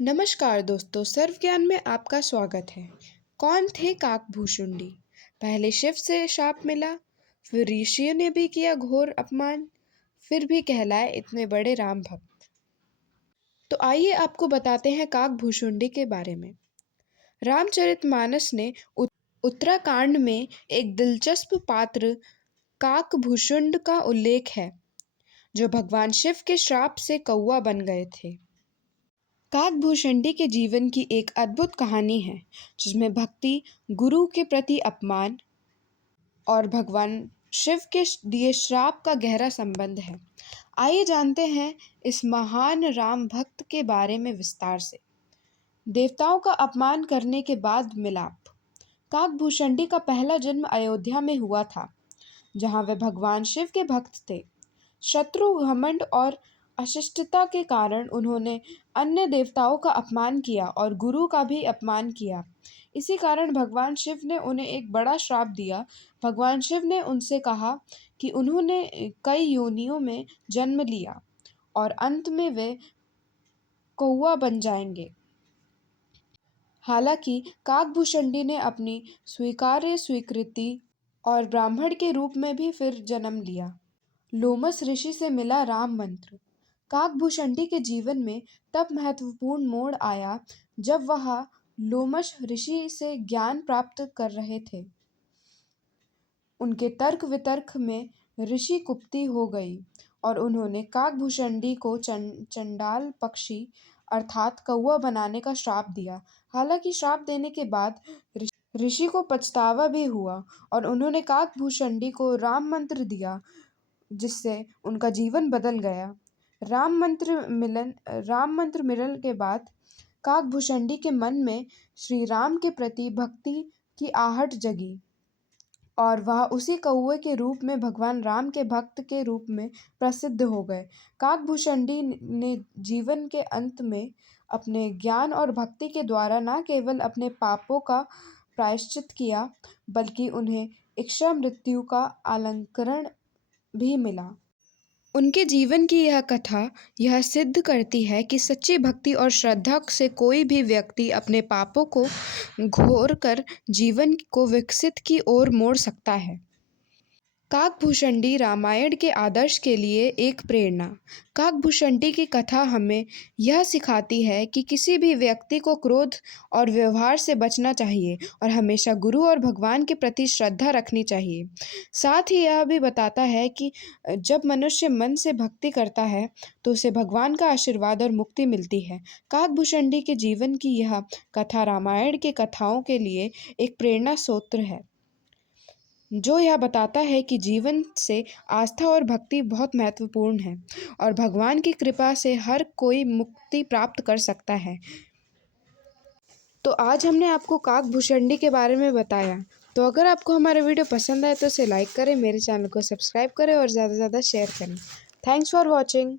नमस्कार दोस्तों, सर्व ज्ञान में आपका स्वागत है। कौन थे काकभूषुंडी? पहले शिव से शाप मिला, फिर ऋषियों ने भी किया घोर अपमान, फिर भी कहलाए इतने बड़े राम भक्त। तो आइए आपको बताते हैं काकभूषुंडी के बारे में। रामचरितमानस ने उत्तराकांड में एक दिलचस्प पात्र काकभूषुंड का उल्लेख है, जो भगवान शिव के श्राप से कौवा बन गए थे। काकभूषुंडी के जीवन की एक अद्भुत कहानी है, जिसमें भक्ति, गुरु के प्रति अपमान और भगवान शिव के दिए श्राप का गहरा संबंध है। आइए जानते हैं इस महान राम भक्त के बारे में विस्तार से। देवताओं का अपमान करने के बाद मिलाप। काकभूषुंडी का पहला जन्म अयोध्या में हुआ था, जहां वे भगवान शिव के भक्त थे। शत्रु, घमंड और अशिष्टता के कारण उन्होंने अन्य देवताओं का अपमान किया और गुरु का भी अपमान किया। इसी कारण भगवान शिव ने उन्हें एक बड़ा श्राप दिया। भगवान शिव ने उनसे कहा कि उन्होंने कई योनियों में जन्म लिया और अंत में वे कौवा बन जाएंगे। हालांकि काकभूषुंडी ने अपनी स्वीकार्य स्वीकृति और ब्राह्मण के रूप में भी फिर जन्म लिया। लोमस ऋषि से मिला राम मंत्र। काकभूषुंडी के जीवन में तब महत्वपूर्ण मोड़ आया जब वह लोमश ऋषि से ज्ञान प्राप्त कर रहे थे। उनके तर्क वितर्क में ऋषि कुपित हो गई और उन्होंने काकभूषुंडी को चंडाल पक्षी अर्थात कौवा बनाने का श्राप दिया। हालांकि श्राप देने के बाद ऋषि को पछतावा भी हुआ और उन्होंने काकभूषुंडी को राम मंत्र दिया, जिससे उनका जीवन बदल गया। राम मंत्र मिलने के बाद काकभूषुंडी के मन में श्री राम के प्रति भक्ति की आहट जगी और वह उसी कौवे के रूप में भगवान राम के भक्त के रूप में प्रसिद्ध हो गए। काकभूषुंडी ने जीवन के अंत में अपने ज्ञान और भक्ति के द्वारा न केवल अपने पापों का प्रायश्चित किया, बल्कि उन्हें इच्छा मृत्यु का अलंकरण भी मिला। उनके जीवन की यह कथा यह सिद्ध करती है कि सच्ची भक्ति और श्रद्धा से कोई भी व्यक्ति अपने पापों को घोर कर जीवन को विकसित की ओर मोड़ सकता है। काकभूषुंडी रामायण के आदर्श के लिए एक प्रेरणा। काकभूषुंडी की कथा हमें यह सिखाती है कि किसी भी व्यक्ति को क्रोध और व्यवहार से बचना चाहिए और हमेशा गुरु और भगवान के प्रति श्रद्धा रखनी चाहिए। साथ ही यह भी बताता है कि जब मनुष्य मन से भक्ति करता है तो उसे भगवान का आशीर्वाद और मुक्ति मिलती है। काकभूषुंडी के जीवन की यह कथा रामायण के कथाओं के लिए एक प्रेरणा स्रोत है, जो यह बताता है कि जीवन से आस्था और भक्ति बहुत महत्वपूर्ण है और भगवान की कृपा से हर कोई मुक्ति प्राप्त कर सकता है। तो आज हमने आपको काकभूषुंडी के बारे में बताया। तो अगर आपको हमारा वीडियो पसंद आए तो इसे लाइक करें, मेरे चैनल को सब्सक्राइब करें और ज़्यादा से ज़्यादा शेयर करें। Thanks for watching.